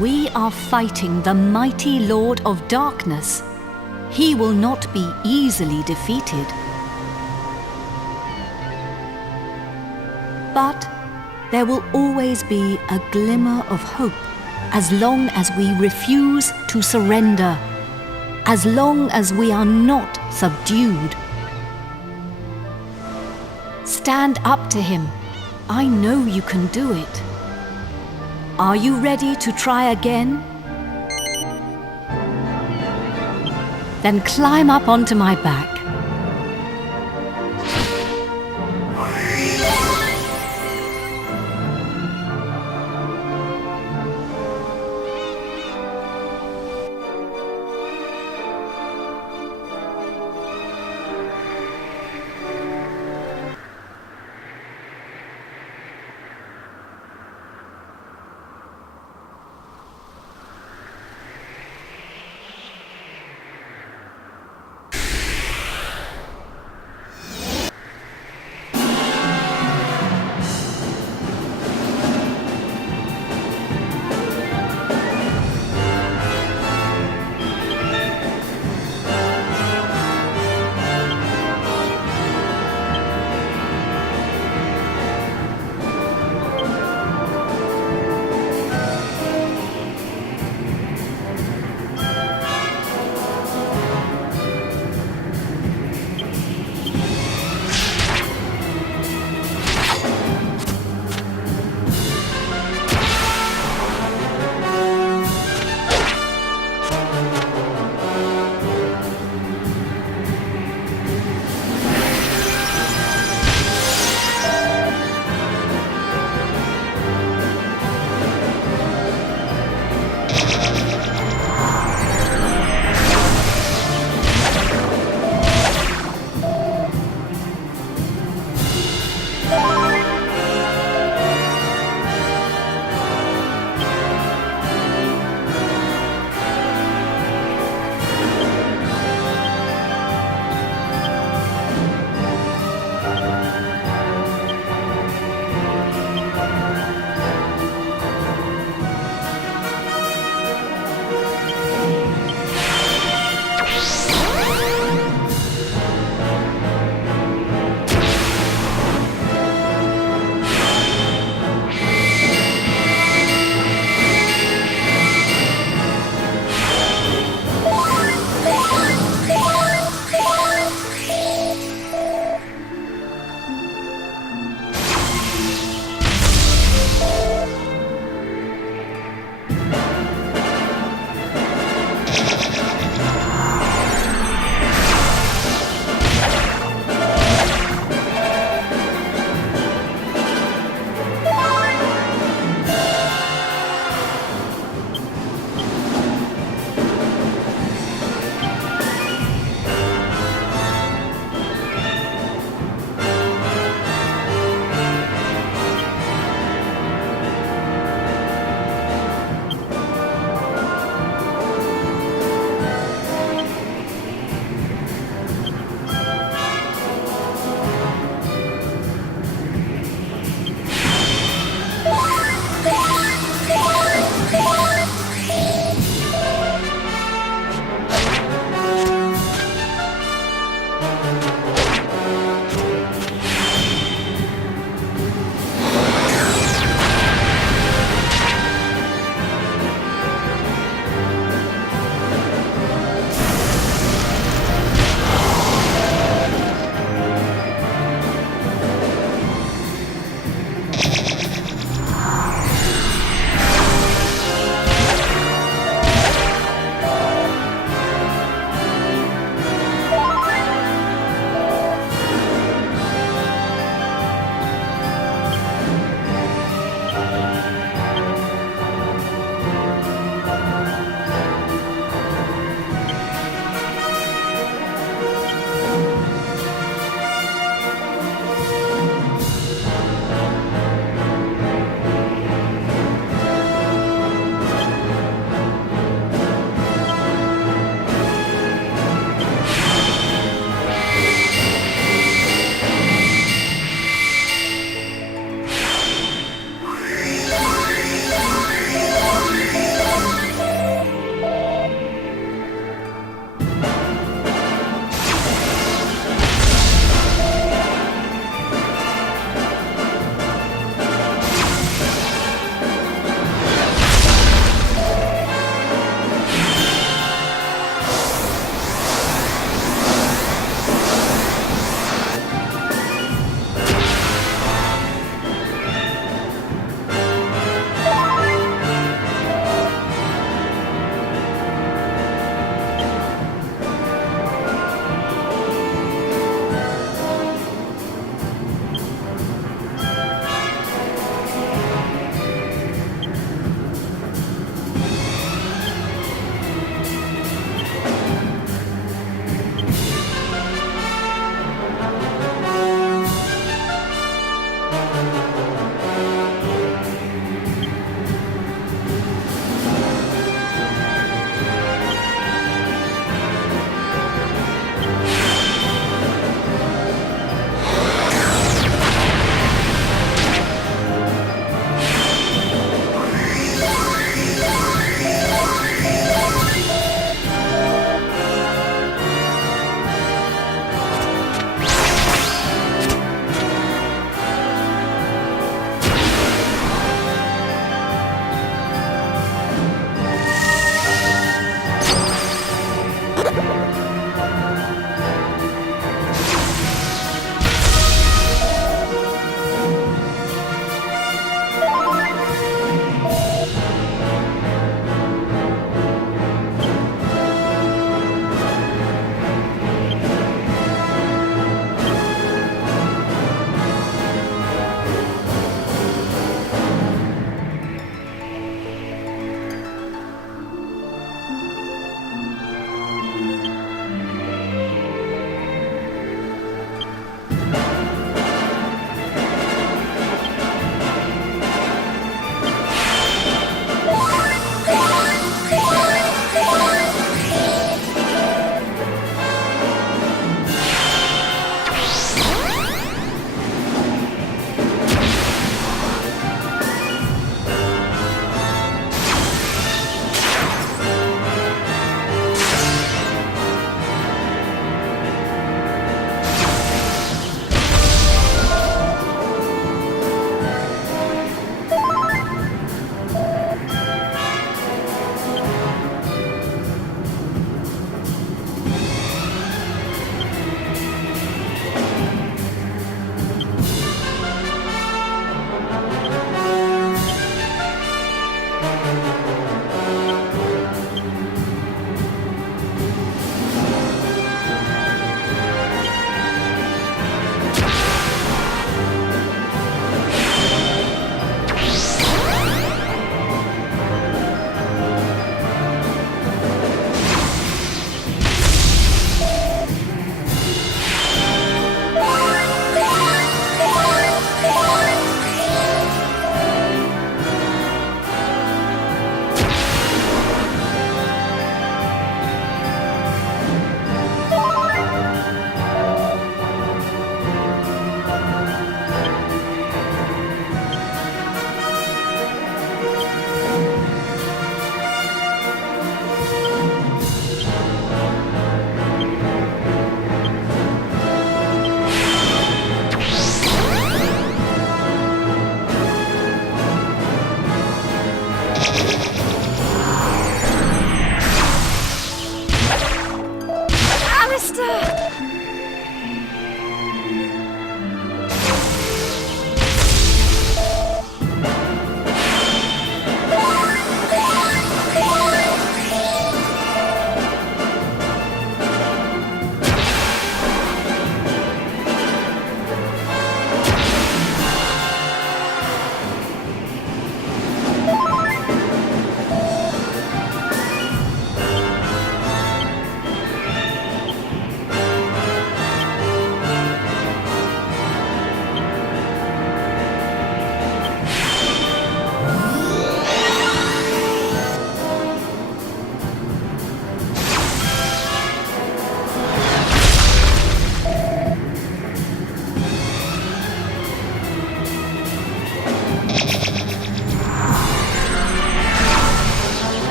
We are fighting the mighty Lord of Darkness. He will not be easily defeated. But there will always be a glimmer of hope as long as we refuse to surrender, as long as we are not subdued. Stand up to him. I know you can do it. Are you ready to try again? Then climb up onto my back.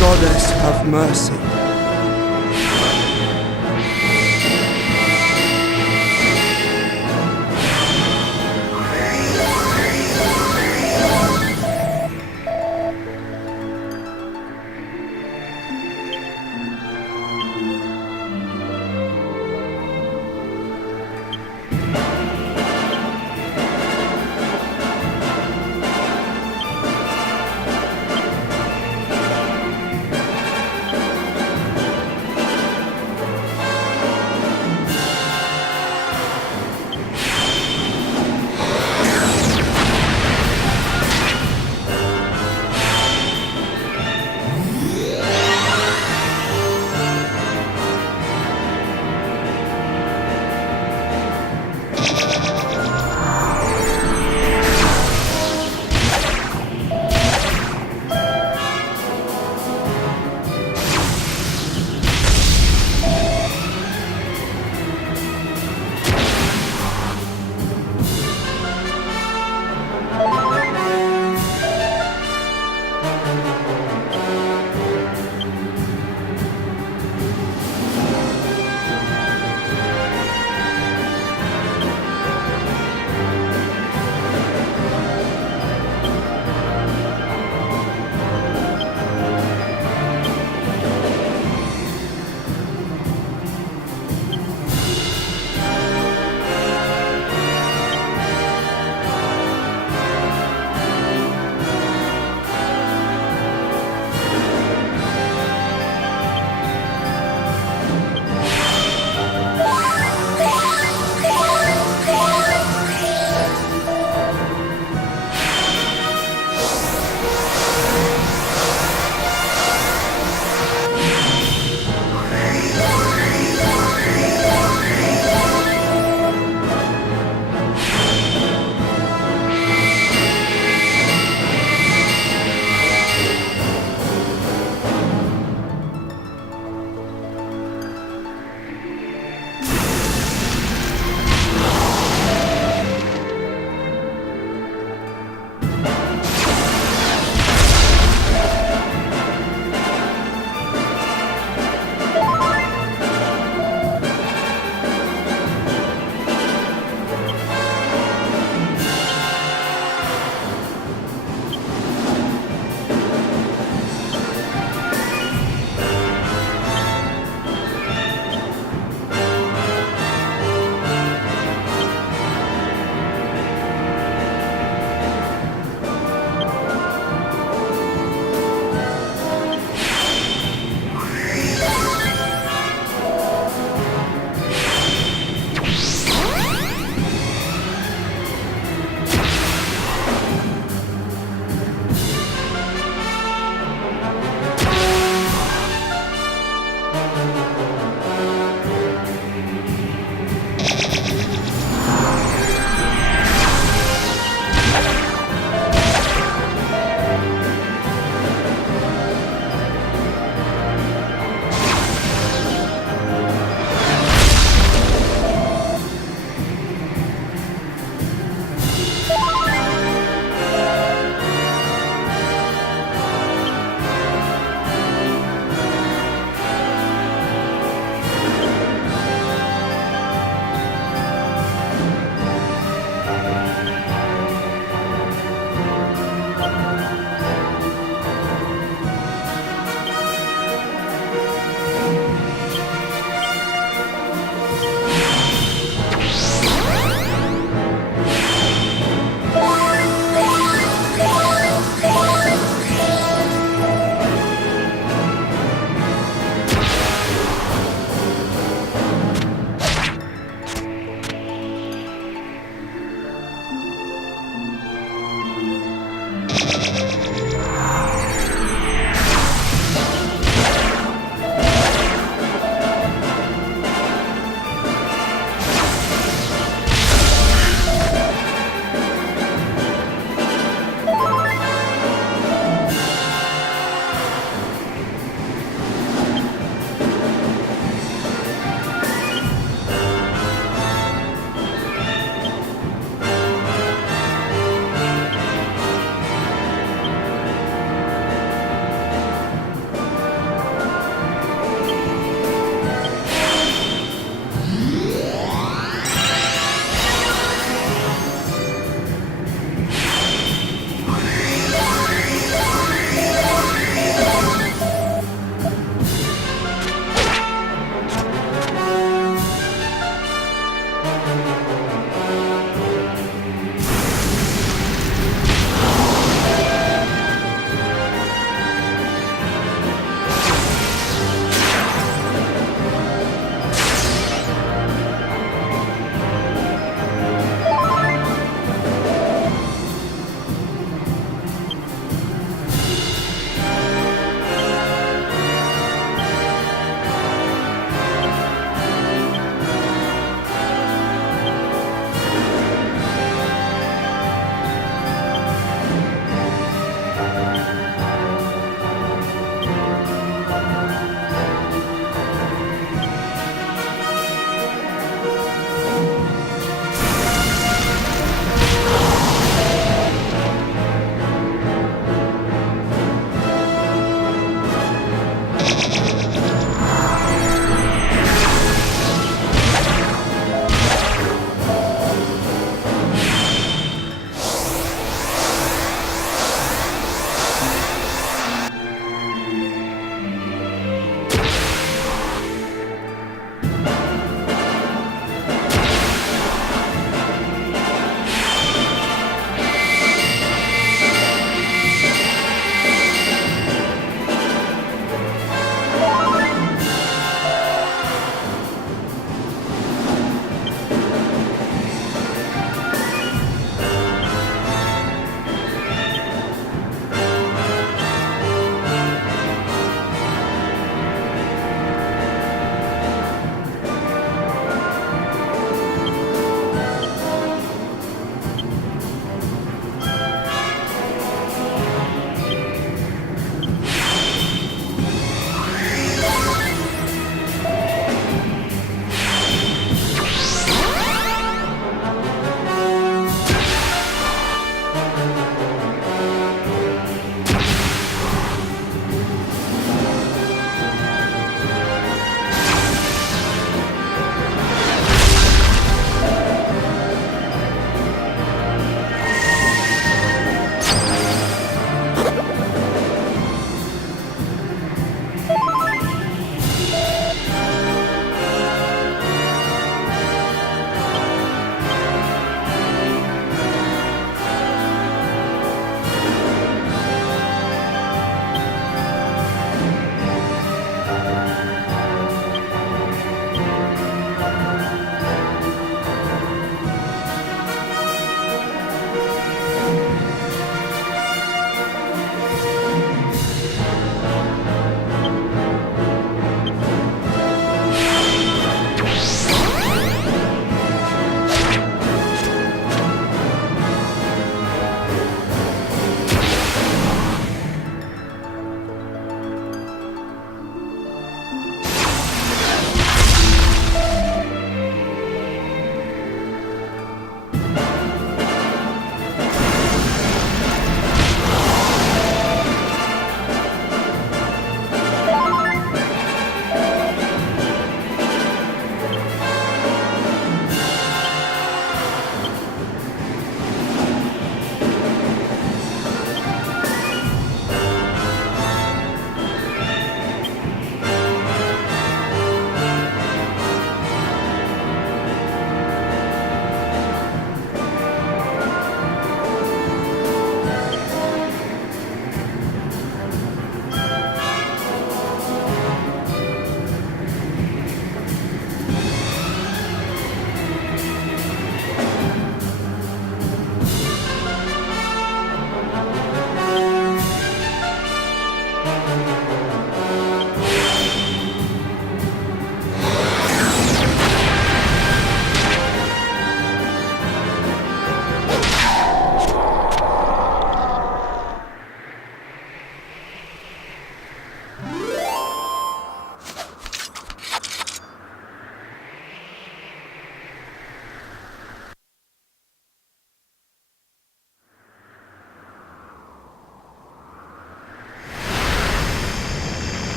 Goddess have mercy.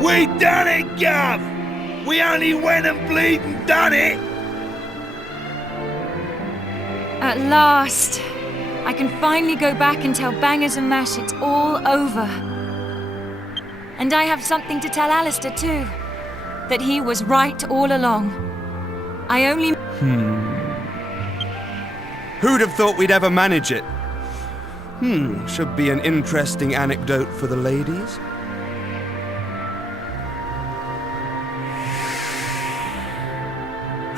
We done it, Gov! We only went and bleeding done it! At last! I can finally go back and tell Bangers and Mash it's all over. And I have something to tell Alistair too. That he was right all along. I only... Who'd have thought we'd ever manage it? Should be an interesting anecdote for the ladies.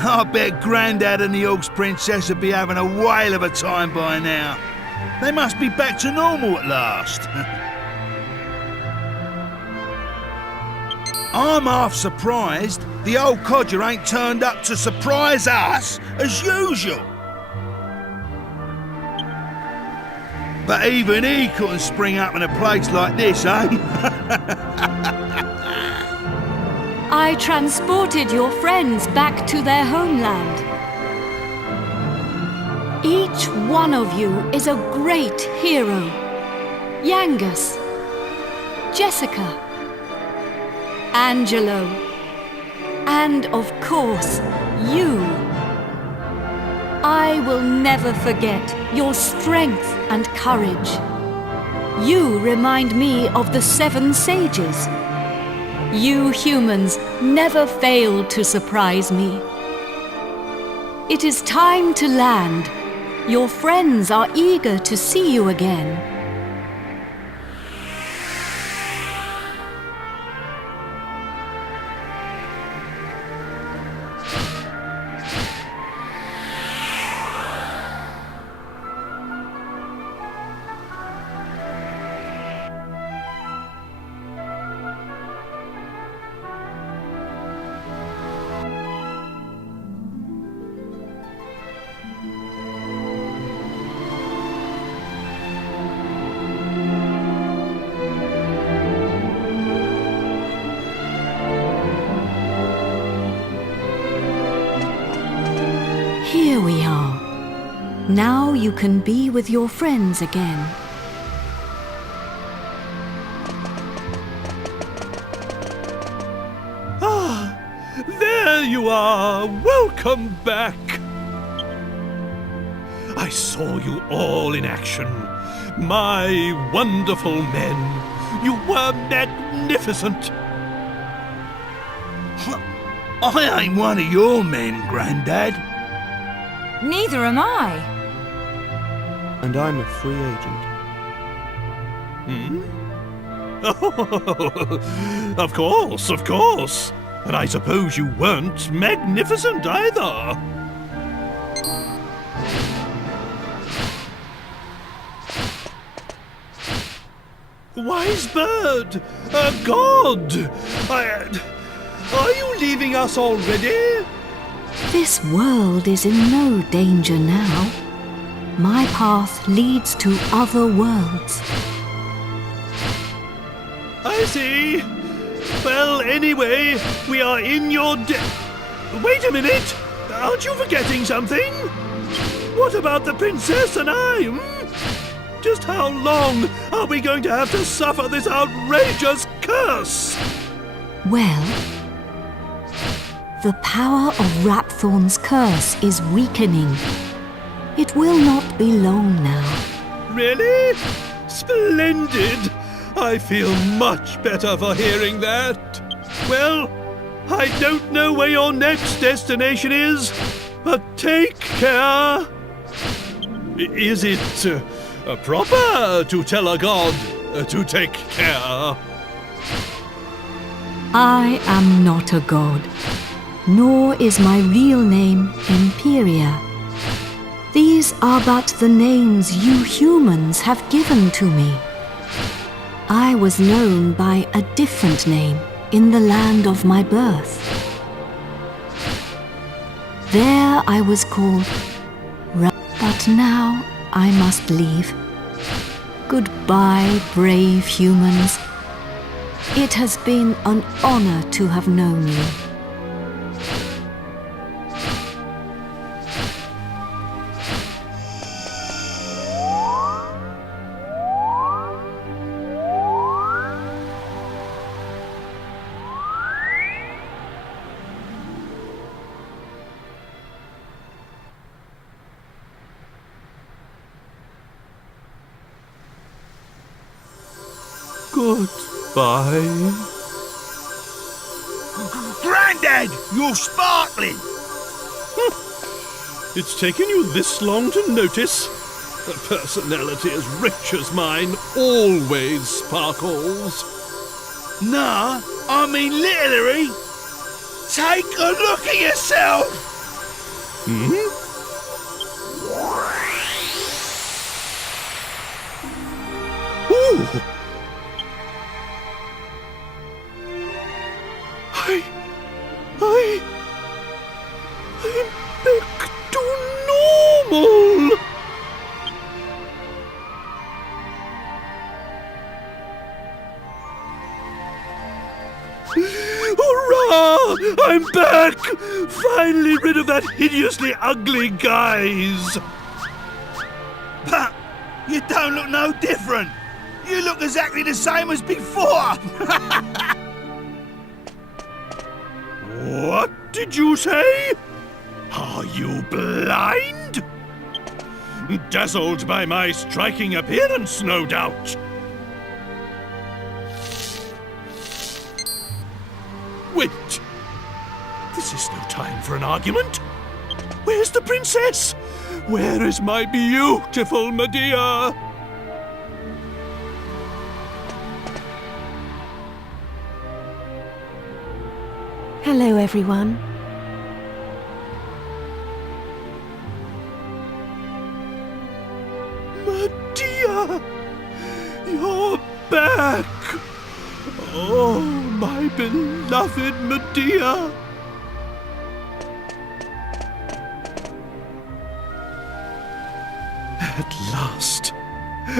I bet Grandad and the Orcs Princess would be having a whale of a time by now. They must be back to normal at last. I'm half surprised the old codger ain't turned up to surprise us as usual. But even he couldn't spring up in a place like this, eh? I transported your friends back to their homeland. Each one of you is a great hero. Yangus, Jessica, Angelo, and of course, you. I will never forget your strength and courage. You remind me of the 7 sages. You humans never fail to surprise me. It is time to land. Your friends are eager to see you again. Here we are. Now you can be with your friends again. Ah, there you are. Welcome back. I saw you all in action. My wonderful men. You were magnificent. I ain't one of your men, Grandad. Neither am I. And I'm a free agent. Oh, of course, of course. And I suppose you weren't magnificent either. Wise bird, a god. Are you leaving us already? This world is in no danger now. My path leads to other worlds. I see. Well, anyway, we are in your Wait a minute! Aren't you forgetting something? What about the princess and I? Just how long are we going to have to suffer this outrageous curse? Well, the power of Rhapthorne's curse is weakening. It will not be long now. Really? Splendid! I feel much better for hearing that. Well, I don't know where your next destination is, but take care. Is it proper to tell a god to take care? I am not a god, nor is my real name Imperia. These are but the names you humans have given to me. I was known by a different name in the land of my birth. There I was called but now I must leave. Goodbye, brave humans. It has been an honor to have known you. Goodbye. Grandad, you're sparkling! It's taken you this long to notice? A personality as rich as mine always sparkles. Nah, I mean literally. Take a look at yourself! Ooh! I'm back to normal! Hurrah! I'm back! Finally rid of that hideously ugly guise! But you don't look no different. You look exactly the same as before. What did you say? Are you blind? Dazzled by my striking appearance, no doubt. Wait. This is no time for an argument. Where's the princess? Where is my beautiful Medea? Hello, everyone. Medea! You're back! Oh, my beloved Medea!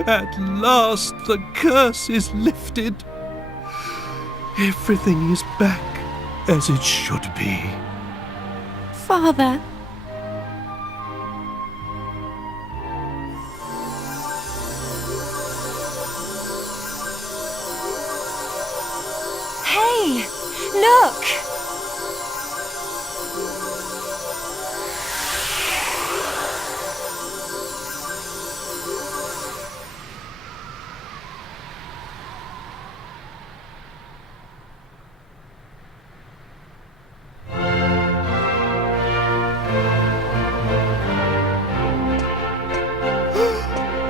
At last the curse is lifted. Everything is back as it should be. Father, Hey, look!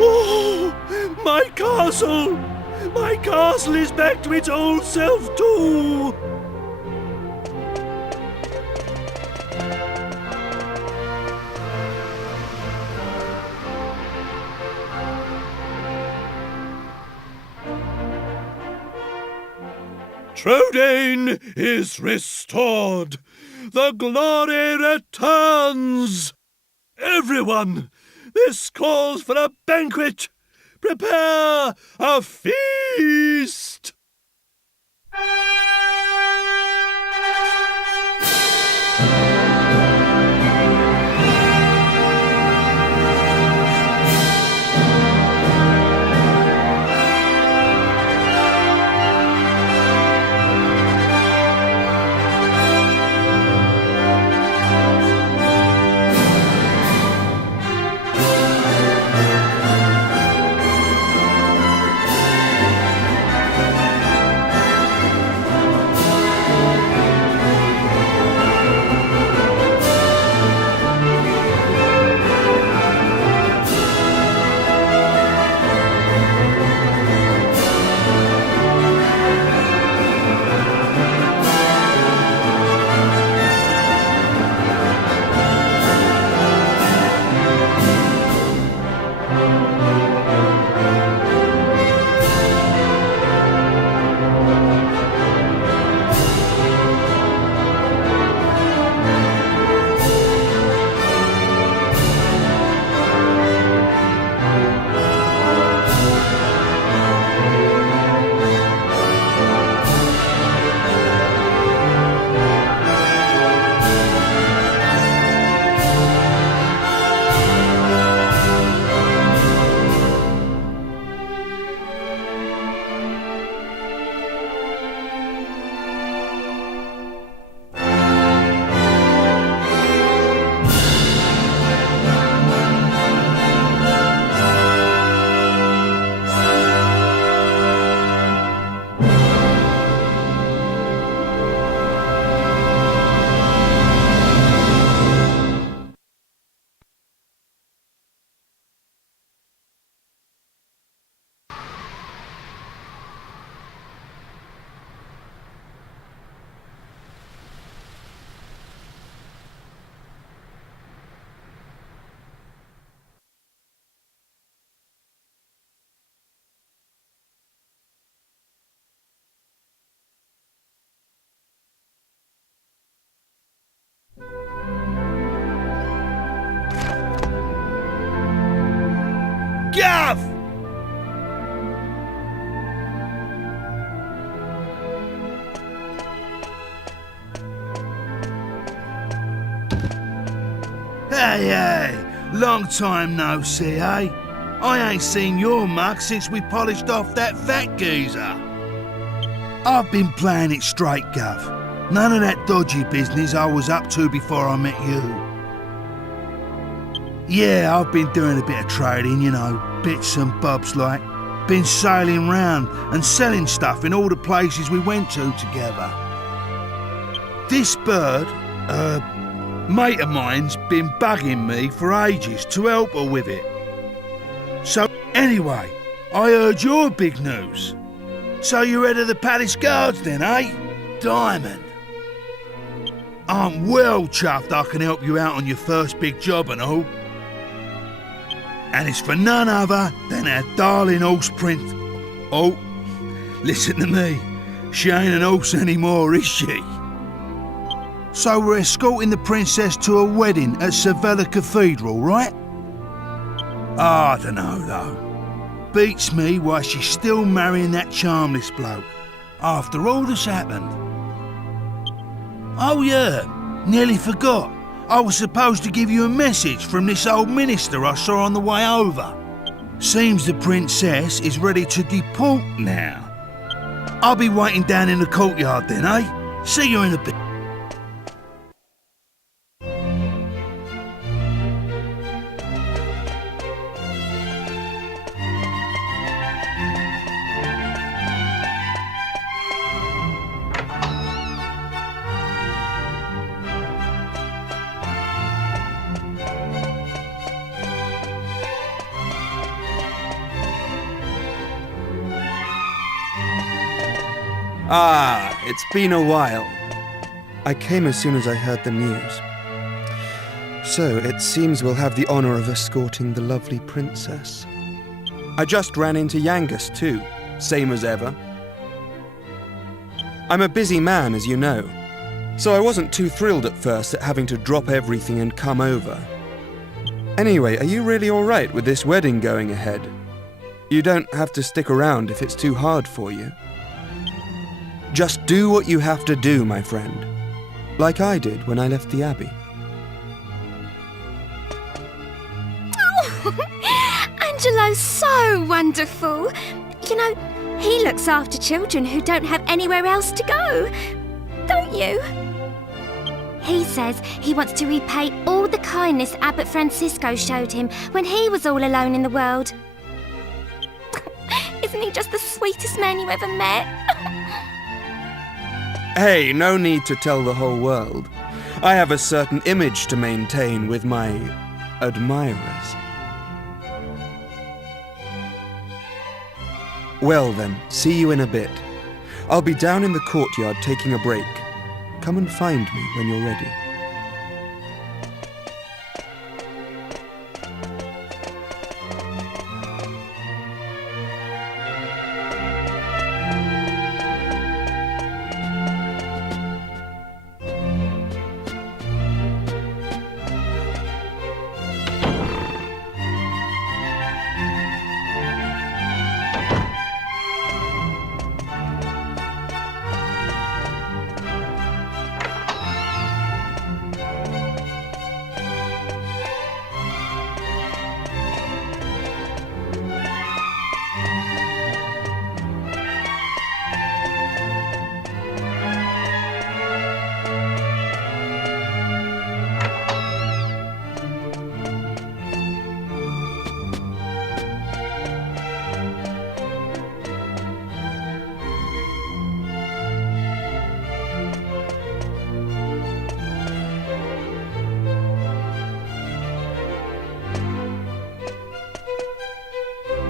Oh, my castle! My castle is back to its old self too! Trodain is restored! The glory returns! Everyone, this calls for a banquet! Prepare a feast! Hey, long time no see, eh? I ain't seen your mug since we polished off that fat geezer. I've been playing it straight, Gov. None of that dodgy business I was up to before I met you. Yeah, I've been doing a bit of trading, you know, bits and bobs like. Been sailing round and selling stuff in all the places we went to together. This bird, mate of mine's been bugging me for ages to help her with it. So anyway, I heard your big news. So you're head of the palace guards then, eh? Diamond. I'm well chuffed I can help you out on your first big job and all. And it's for none other than our darling horse prince. Oh, listen to me. She ain't an horse anymore, is she? So we're escorting the princess to a wedding at Sevilla Cathedral, right? I don't know, though. Beats me why she's still marrying that charmless bloke, after all that's happened. Oh yeah, nearly forgot. I was supposed to give you a message from this old minister I saw on the way over. Seems the princess is ready to deport now. I'll be waiting down in the courtyard then, eh? See you in a bit. Ah, it's been a while. I came as soon as I heard the news. So, it seems we'll have the honor of escorting the lovely princess. I just ran into Yangus too, same as ever. I'm a busy man, as you know, so I wasn't too thrilled at first at having to drop everything and come over. Anyway, are you really alright with this wedding going ahead? You don't have to stick around if it's too hard for you. Just do what you have to do, my friend. Like I did when I left the Abbey. Oh, Angelo's so wonderful. You know, he looks after children who don't have anywhere else to go. Don't you? He says he wants to repay all the kindness Abbot Francisco showed him when he was all alone in the world. Isn't he just the sweetest man you ever met? Hey, no need to tell the whole world. I have a certain image to maintain with my admirers. Well then, see you in a bit. I'll be down in the courtyard taking a break. Come and find me when you're ready.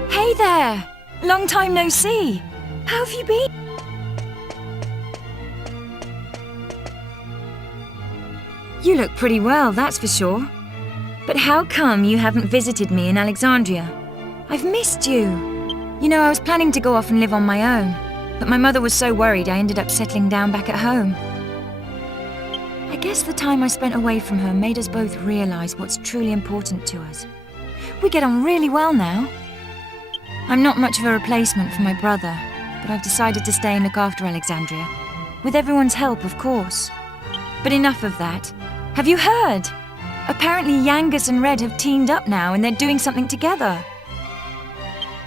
Hey there! Long time no see. How have you been? You look pretty well, that's for sure. But how come you haven't visited me in Alexandria? I've missed you. You know, I was planning to go off and live on my own, but my mother was so worried I ended up settling down back at home. I guess the time I spent away from her made us both realize what's truly important to us. We get on really well now. I'm not much of a replacement for my brother, but I've decided to stay and look after Alexandria. With everyone's help, of course. But enough of that. Have you heard? Apparently Yangus and Red have teamed up now and they're doing something together.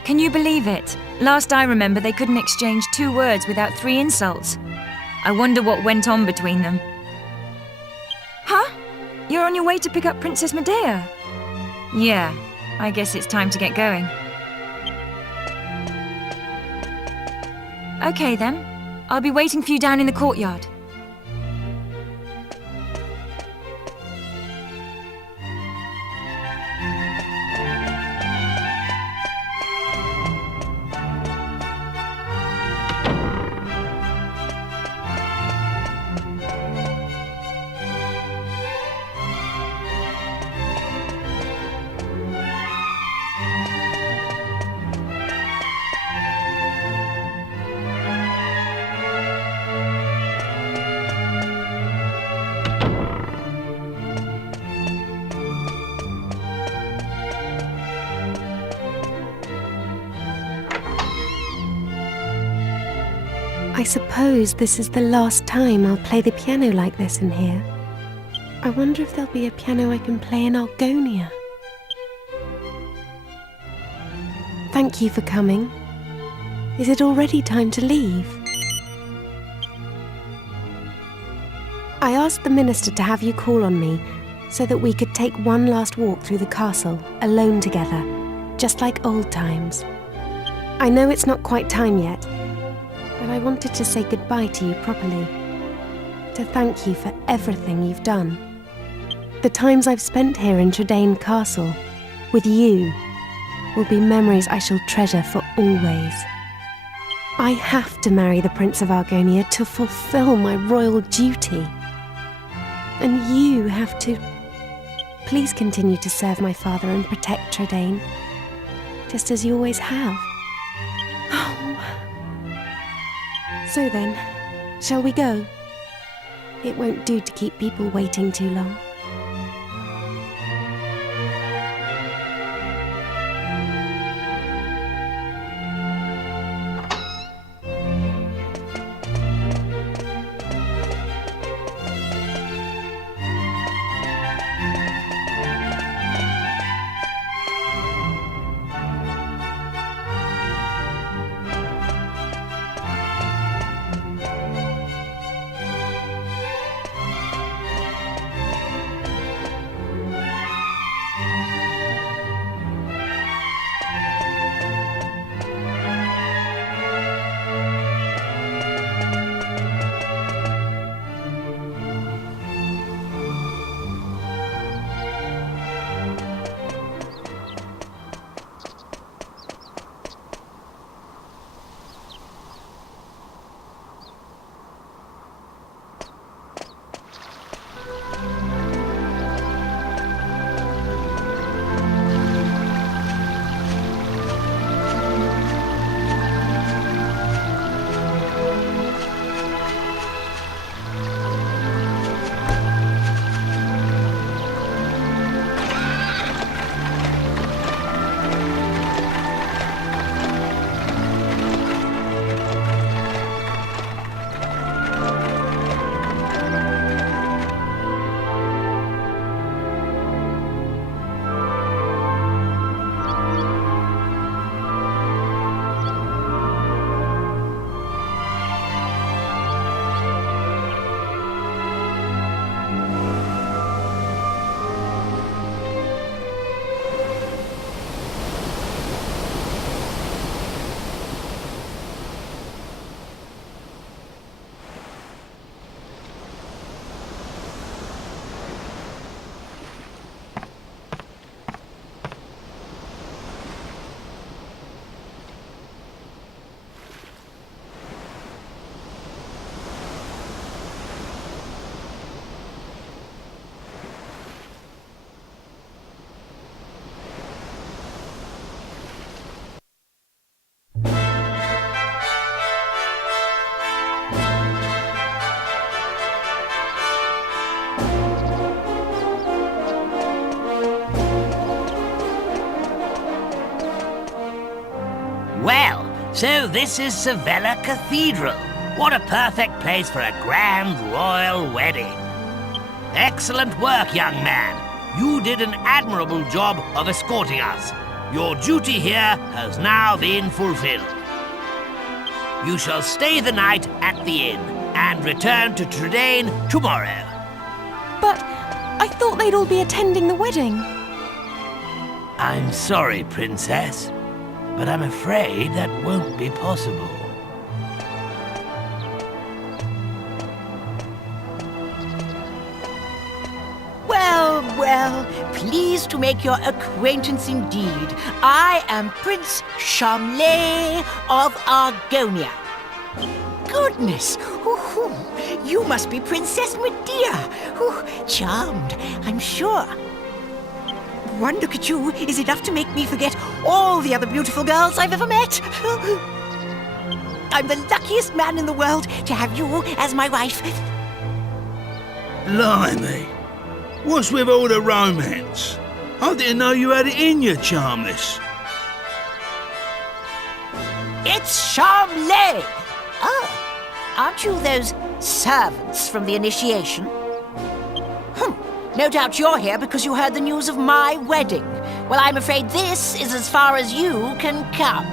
Can you believe it? Last I remember, they couldn't exchange 2 words without 3 insults. I wonder what went on between them. Huh? You're on your way to pick up Princess Medea? Yeah, I guess it's time to get going. Okay then. I'll be waiting for you down in the courtyard. I suppose this is the last time I'll play the piano like this in here. I wonder if there'll be a piano I can play in Argonia. Thank you for coming. Is it already time to leave? I asked the minister to have you call on me so that we could take one last walk through the castle, alone together, just like old times. I know it's not quite time yet, but I wanted to say goodbye to you properly, to thank you for everything you've done. The times I've spent here in Tredain Castle, with you, will be memories I shall treasure for always. I have to marry the Prince of Argonia to fulfill my royal duty. And you have to... Please continue to serve my father and protect Tredain, just as you always have. So then, shall we go? It won't do to keep people waiting too long. Well, so this is Sevilla Cathedral. What a perfect place for a grand royal wedding. Excellent work, young man. You did an admirable job of escorting us. Your duty here has now been fulfilled. You shall stay the night at the inn and return to Tredain tomorrow. But I thought they'd all be attending the wedding. I'm sorry, Princess, but I'm afraid that won't be possible. Well, pleased to make your acquaintance indeed. I am Prince Shamlay of Argonia. Goodness, you must be Princess Medea. Charmed, I'm sure. One look at you is enough to make me forget all the other beautiful girls I've ever met. I'm the luckiest man in the world to have you as my wife. Blimey. What's with all the romance? I didn't know you had it in you, Charmless. It's Shamlay! Oh, aren't you those servants from the initiation? No doubt you're here because you heard the news of my wedding. Well, I'm afraid this is as far as you can come.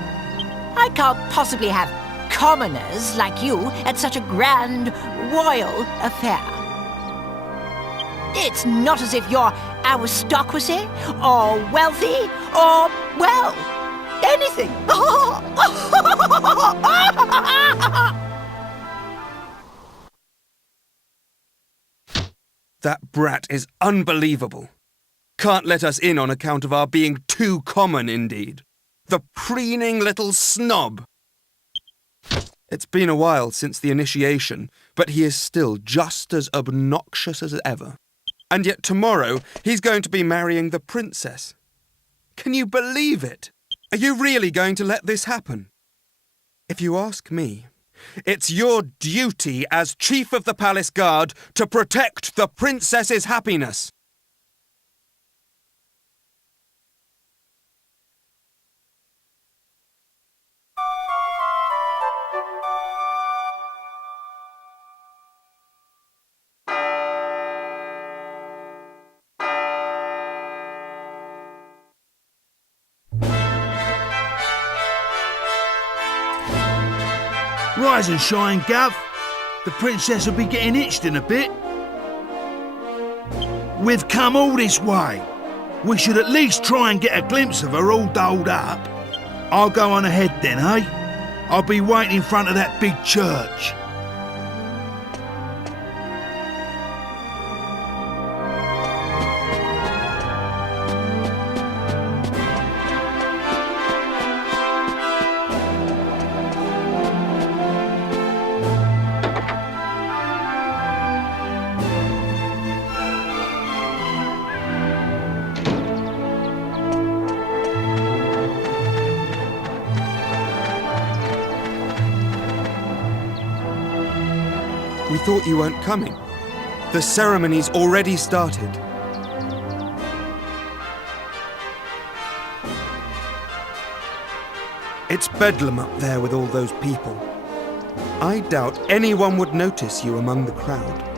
I can't possibly have commoners like you at such a grand royal affair. It's not as if you're aristocracy, or wealthy, or, well, anything. That brat is unbelievable. Can't let us in on account of our being too common, indeed. The preening little snob. It's been a while since the initiation, but he is still just as obnoxious as ever. And yet tomorrow he's going to be marrying the princess. Can you believe it? Are you really going to let this happen? If you ask me, it's your duty as Chief of the Palace Guard to protect the princess's happiness. Rise and shine, Gav. The princess will be getting itched in a bit. We've come all this way. We should at least try and get a glimpse of her all dolled up. I'll go on ahead then, eh? I'll be waiting in front of that big church. We thought you weren't coming. The ceremony's already started. It's bedlam up there with all those people. I doubt anyone would notice you among the crowd.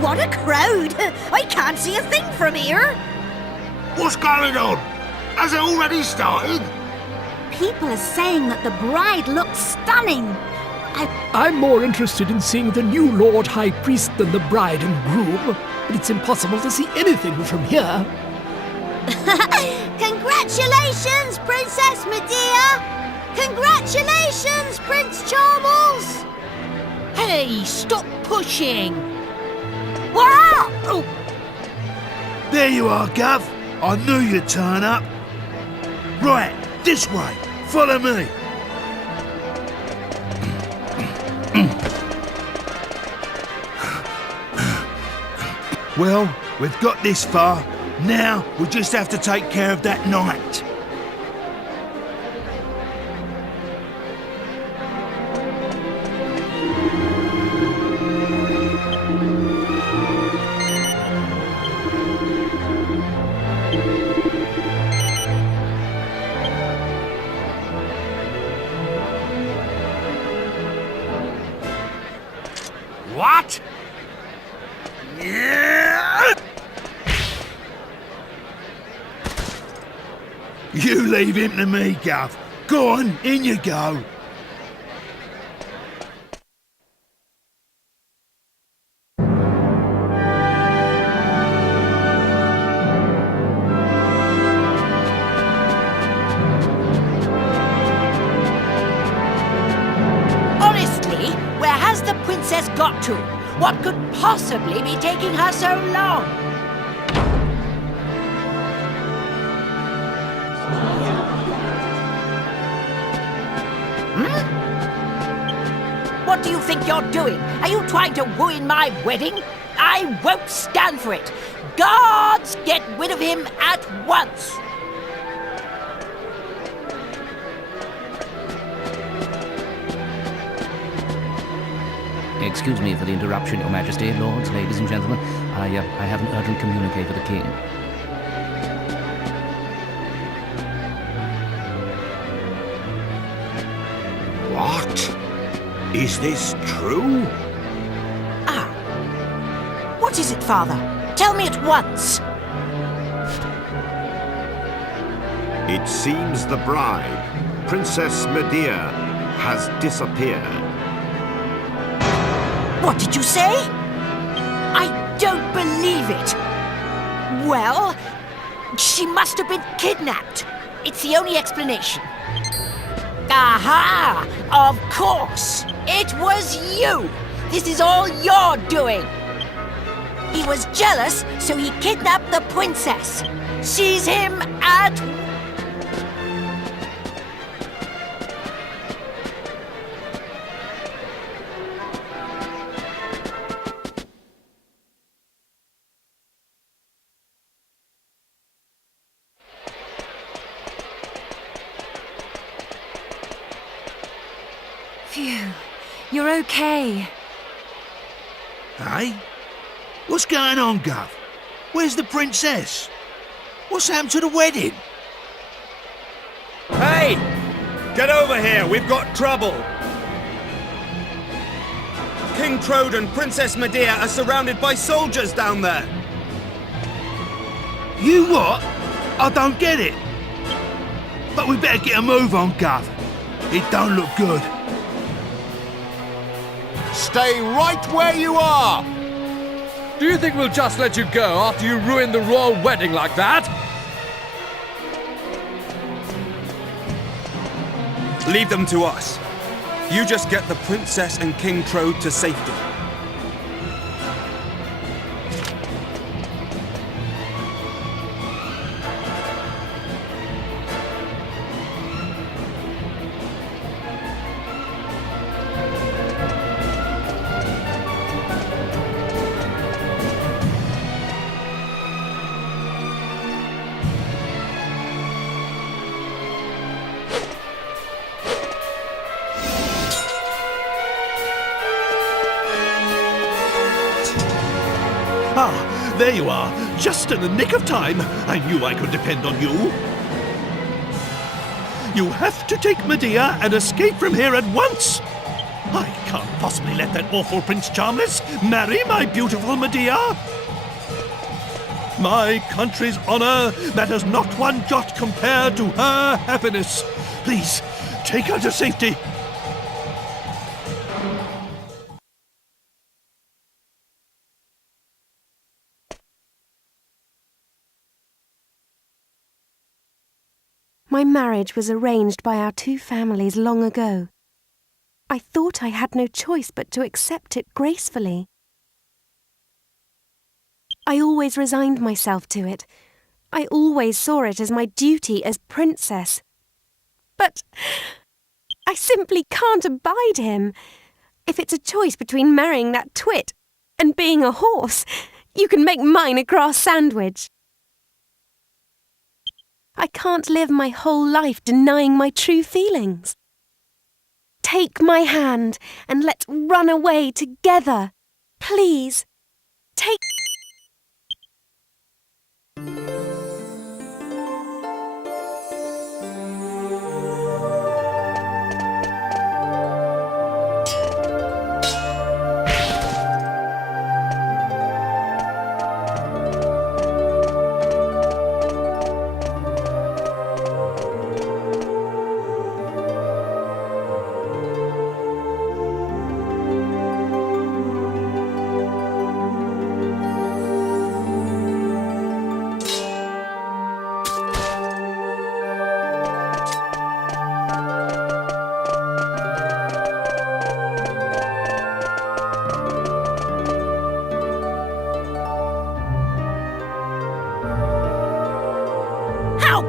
What a crowd! I can't see a thing from here. What's going on? Has it already started? People are saying that the bride looks stunning. I'm more interested in seeing the new Lord High Priest than the bride and groom, but it's impossible to see anything from here. Congratulations, Princess Medea! Congratulations, Prince Charles! Hey, stop pushing! Wow! Oh, There you are, Gav. I knew you'd turn up. Right, this way. Follow me. Well, we've got this far. Now we just have to take care of that knight. What? You leave him to me, Gov. Go on, in you go. Honestly, where has the princess got to? What could possibly be taking her so long? What do you think you're doing? Are you trying to ruin my wedding? I won't stand for it. Guards, get rid of him at once. Excuse me for the interruption, Your Majesty, lords, ladies and gentlemen. I have an urgent communique for the king. What? Is this true? Ah. What is it, Father? Tell me at once. It seems the bride, Princess Medea, has disappeared. What did you say? I don't believe it. Well, she must have been kidnapped. It's the only explanation. Aha! Of course! It was you! This is all your doing! He was jealous, so he kidnapped the princess. Seize him at... Phew. You're okay. Hey? What's going on, Gov? Where's the princess? What's happened to the wedding? Hey! Get over here, we've got trouble! King Trode and Princess Medea are surrounded by soldiers down there! You what? I don't get it. But we better get a move on, Gov. It don't look good. Stay right where you are! Do you think we'll just let you go after you ruined the royal wedding like that? Leave them to us. You just get the princess and King Trode to safety. Ah, there you are. Just in the nick of time. I knew I could depend on you. You have to take Medea and escape from here at once. I can't possibly let that awful Prince Charmless marry my beautiful Medea. My country's honor matters not one jot compared to her happiness. Please, take her to safety. My marriage was arranged by our two families long ago. I thought I had no choice but to accept it gracefully. I always resigned myself to it. I always saw it as my duty as princess. But I simply can't abide him. If it's a choice between marrying that twit and being a horse, You can make mine a grass sandwich. I can't live my whole life denying my true feelings. Take my hand and let's run away together. Please, take...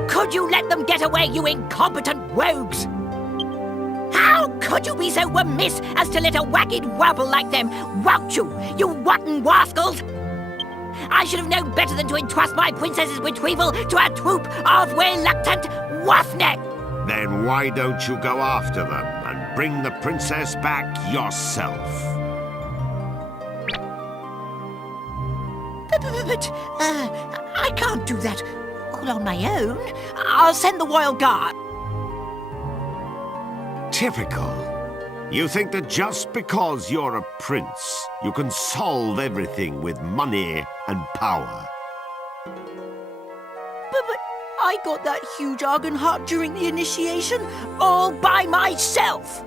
Could you let them get away, you incompetent rogues? How could you be so remiss as to let a wagged wabble like them rout you, you rotten rascals? I should have known better than to entrust my princess's retrieval to a troop of reluctant roughneck. Then why don't you go after them and bring the princess back yourself? But I can't do that all on my own. I'll send the royal guard. Typical. You think that just because you're a prince, you can solve everything with money and power. But I got that huge argon heart during the initiation all by myself.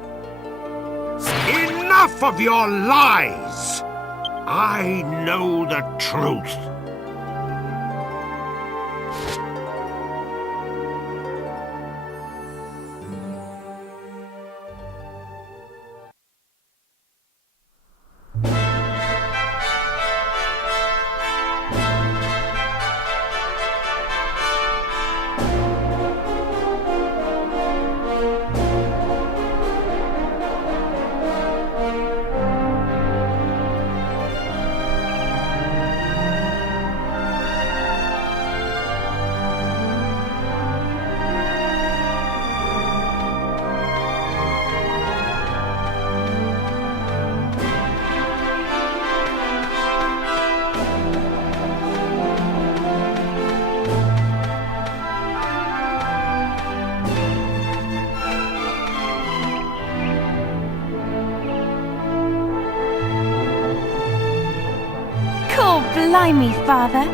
Enough of your lies! I know the truth. Blimey, Father.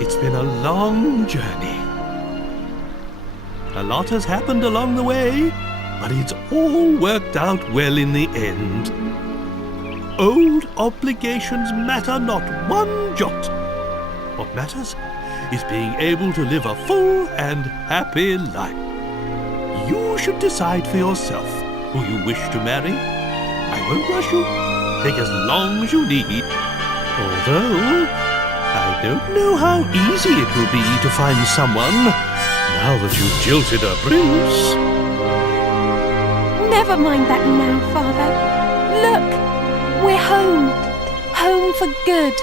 It's been a long journey. A lot has happened along the way, but it's all worked out well in the end. Old obligations matter not one jot. What matters is being able to live a full and happy life. You should decide for yourself who you wish to marry. I won't rush you. Take as long as you need. Although, I don't know how easy it will be to find someone now that you've jilted a prince. Never mind that now, Father. Look, we're home. Home for good.